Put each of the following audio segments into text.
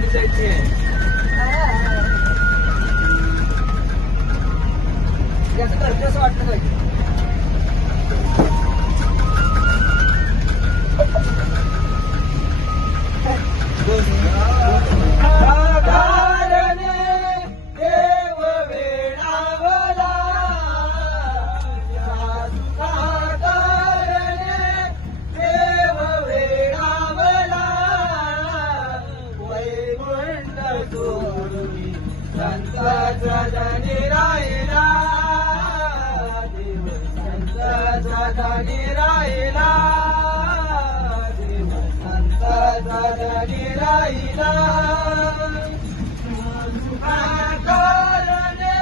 माऊली जायची आहे. त्याचं करते असं वाटलं पाहिजे. संताचा राहिला देव, संताचा राहिला देव, संताचा राहिला. कारणे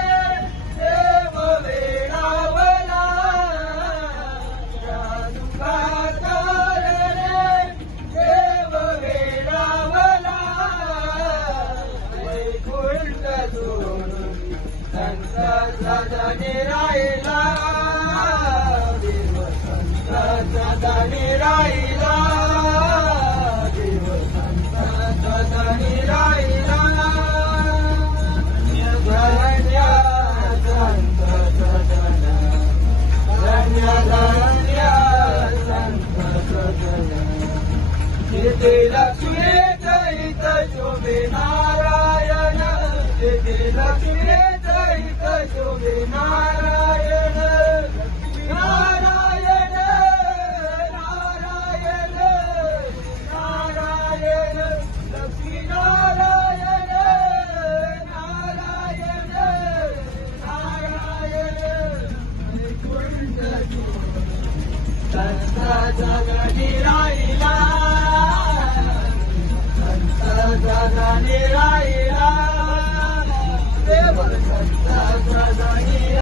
देव वेळावला, कारणे देव वेळावला, वैकुंठ संताचा राहिला देव, संताचा राहिला देव, संताचा राहिला. धन्य संत सजन, धन्य धन्य संत सजन. इथे लक्ष्मी चरित शोभे नारायण, इथे लक्ष्मी चरित शोभे नारायण. नारायण नारायण नारायण लक्ष्मी नारायण नारायण नारायण. वैकुंठ संताचा राहिला, संताचा राहिला देव, संताचा